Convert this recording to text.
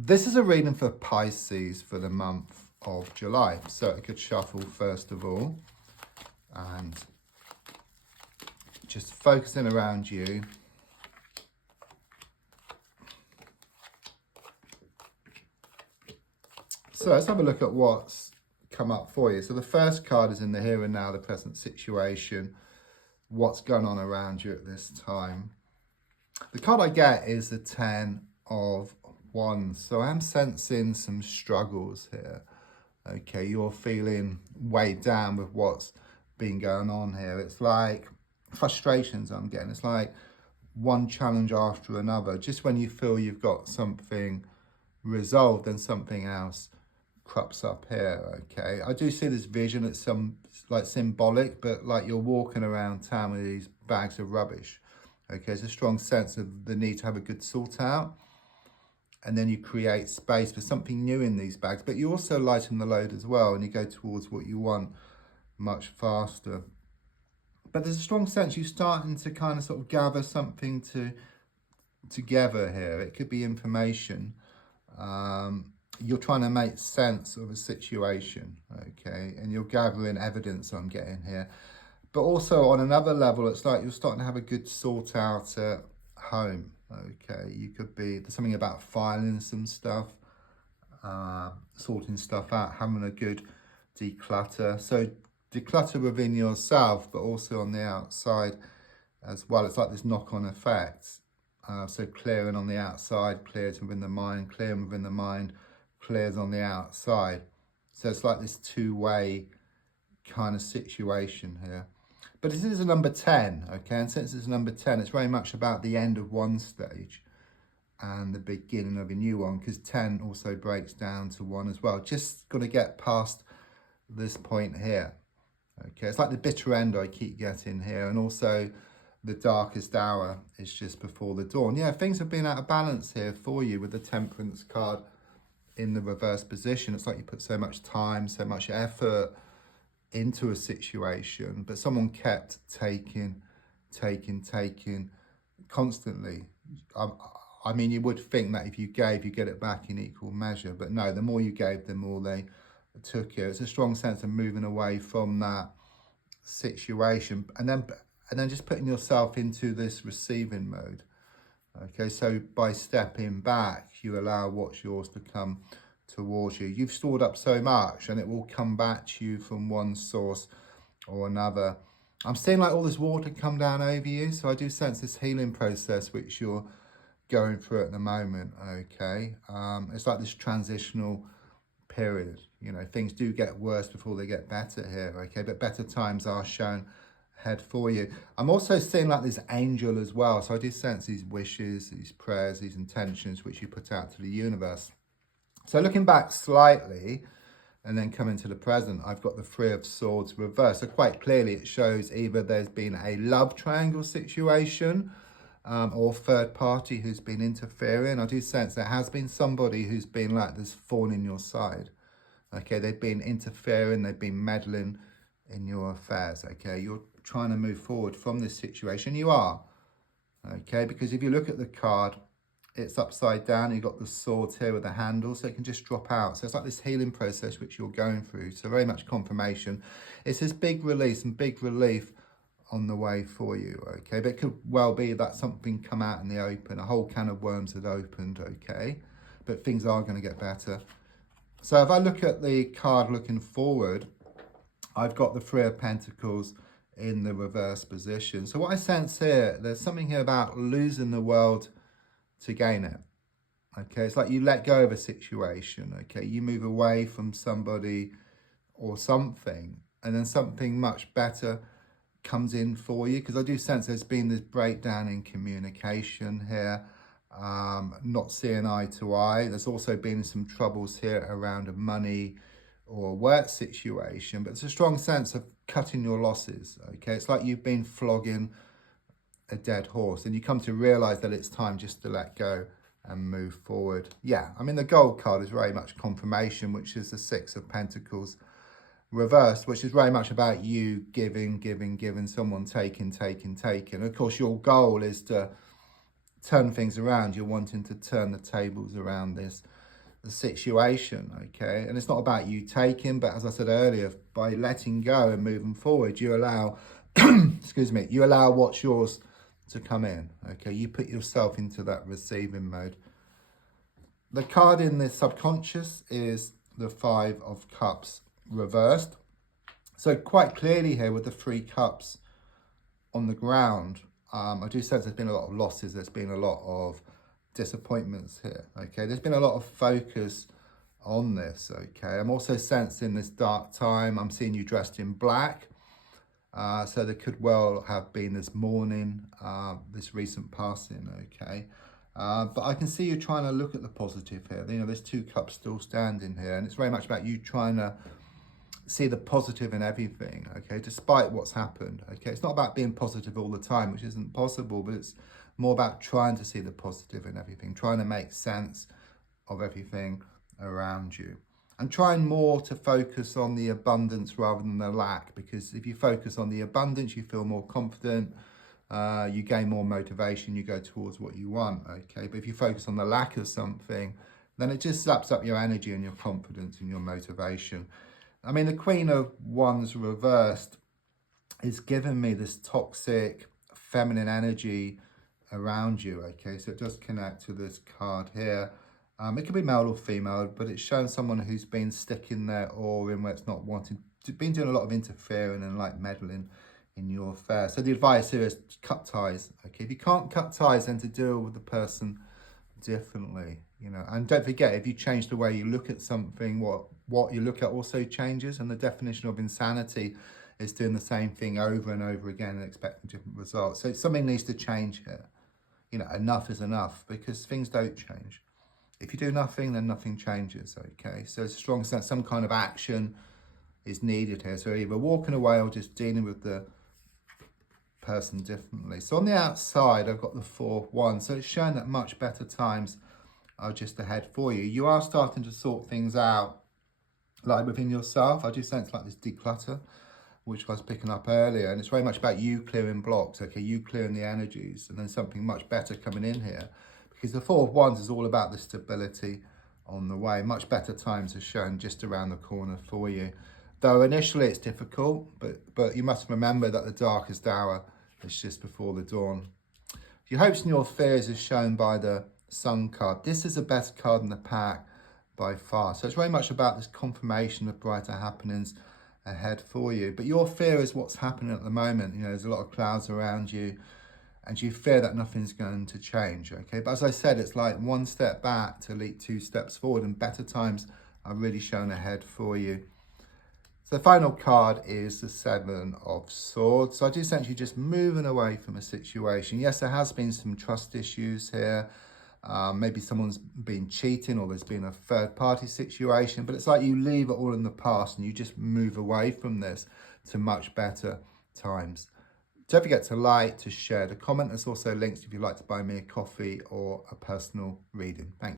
This is a reading for Pisces for the month of July. So I could shuffle first of all and just focusing around you. So let's have a look at what's come up for you. So the first card is in the here and now, the present situation, what's going on around you at this time. The card I get is the 10 of Wands. So I'm sensing some struggles here. Okay, you're feeling weighed down with what's been going on here. It's like frustrations I'm getting. It's like one challenge after another. Just when you feel you've got something resolved, then something else crops up here. Okay, I do see this vision. It's like symbolic, but like you're walking around town with these bags of rubbish. Okay, there's a strong sense of the need to have a good sort out, and then you create space for something new in these bags, but you also lighten the load as well, and you go towards what you want much faster. But there's a strong sense you're starting to kind of sort of gather something together here. It could be information. You're trying to make sense of a situation, okay? And you're gathering evidence I'm getting here. But also on another level, it's like you're starting to have a good sort out at home, okay? You could be, there's something about filing some stuff, sorting stuff out, having a good declutter. So declutter within yourself, but also on the outside as well. It's like this knock-on effect. So clearing on the outside, clears within the mind, clearing within the mind, clears on the outside. So it's like this two-way kind of situation here. But this is a number 10, okay? And since it's number 10, it's very much about the end of one stage and the beginning of a new one, because 10 also breaks down to 1 as well. Just got to get past this point here, okay? It's like the bitter end I keep getting here, and also the darkest hour is just before the dawn. Yeah, things have been out of balance here for you with the Temperance card in the reverse position. It's like you put so much time, so much effort into a situation, but someone kept taking constantly. I mean, you would think that if you gave, you get it back in equal measure, but no, the more you gave, the more they took it. It's a strong sense of moving away from that situation, and then just putting yourself into this receiving mode. Okay, so by stepping back, you allow what's yours to come towards you. You've stored up so much, and it will come back to you from one source or another. I'm seeing like all this water come down over you, so I do sense this healing process which you're going through at the moment. Okay, it's like this transitional period. You know, things do get worse before they get better here. Okay, but better times are shown ahead for you. I'm also seeing like this angel as well, so I do sense these wishes, these prayers, these intentions which you put out to the universe. So looking back slightly and then coming to the present, I've got the Three of Swords reversed. So quite clearly it shows either there's been a love triangle situation or third party who's been interfering. I do sense there has been somebody who's been like this thorn in your side. Okay, they've been interfering, they've been meddling in your affairs. Okay, you're trying to move forward from this situation. You are. Okay, because if you look at the card, it's upside down. You've got the swords here with the handle, so it can just drop out. So it's like this healing process which you're going through. So very much confirmation. It's this big release and big relief on the way for you, okay? But it could well be that something come out in the open, a whole can of worms had opened, okay? But things are going to get better. So if I look at the card looking forward, I've got the Three of Pentacles in the reverse position. So what I sense here, there's something here about losing the world to gain it. Okay, it's like you let go of a situation. Okay, you move away from somebody or something, and then something much better comes in for you, because I do sense there's been this breakdown in communication here, not seeing eye to eye. There's also been some troubles here around a money or work situation, but it's a strong sense of cutting your losses. Okay, it's like you've been flogging a dead horse, and you come to realize that it's time just to let go and move forward. Yeah, I mean, the gold card is very much confirmation, which is the Six of Pentacles reversed, which is very much about you giving, someone taking. Of course, your goal is to turn things around. You're wanting to turn the tables around this the situation, okay? And it's not about you taking, but as I said earlier, by letting go and moving forward, you allow, excuse me, you allow what's yours to come in, okay? You put yourself into that receiving mode. The card in the subconscious is the Five of Cups reversed. So quite clearly here with the 3 cups on the ground, I do sense there's been a lot of losses. There's been a lot of disappointments here, okay? There's been a lot of focus on this, okay? I'm also sensing this dark time. I'm seeing you dressed in black. So there could well have been this mourning, this recent passing, okay? But I can see you trying to look at the positive here. You know, there's 2 cups still standing here, and it's very much about you trying to see the positive in everything, okay, despite what's happened, okay? It's not about being positive all the time, which isn't possible, but it's more about trying to see the positive in everything, trying to make sense of everything around you. And trying more to focus on the abundance rather than the lack, because if you focus on the abundance, you feel more confident, you gain more motivation, you go towards what you want, okay? But if you focus on the lack of something, then it just saps up your energy and your confidence and your motivation. I mean, the Queen of Wands reversed is giving me this toxic feminine energy around you, okay? So it does connect to this card here. It could be male or female, but it's showing someone who's been sticking their oar in where it's not wanted, been doing a lot of interfering and like meddling in your affairs. So the advice here is cut ties, okay? If you can't cut ties, then to deal with the person differently, you know. And don't forget, if you change the way you look at something, what you look at also changes. And the definition of insanity is doing the same thing over and over again and expecting different results. So something needs to change here. You know, enough is enough, because things don't change. If you do nothing, then nothing changes, okay? So it's a strong sense, some kind of action is needed here. So either walking away or just dealing with the person differently. So on the outside, I've got the 4 of Wands. So it's showing that much better times are just ahead for you. You are starting to sort things out, like within yourself. I do sense like this declutter, which I was picking up earlier. And it's very much about you clearing blocks, okay? You clearing the energies, and then something much better coming in here. Because the 4 of Wands is all about the stability on the way. Much better times are shown just around the corner for you. Though initially it's difficult, but you must remember that the darkest hour is just before the dawn. Your hopes and your fears is shown by the Sun card. This is the best card in the pack by far. So it's very much about this confirmation of brighter happenings ahead for you. But your fear is what's happening at the moment. You know, there's a lot of clouds around you, and you fear that nothing's going to change, okay? But as I said, it's like 1 step back to leap 2 steps forward, and better times are really shown ahead for you. So the final card is the 7 of Swords. So I do sense you just moving away from a situation. Yes, there has been some trust issues here. Maybe someone's been cheating, or there's been a third-party situation, but it's like you leave it all in the past and you just move away from this to much better times. Don't forget to like, to share, to comment. There's also links if you'd like to buy me a coffee or a personal reading. Thanks.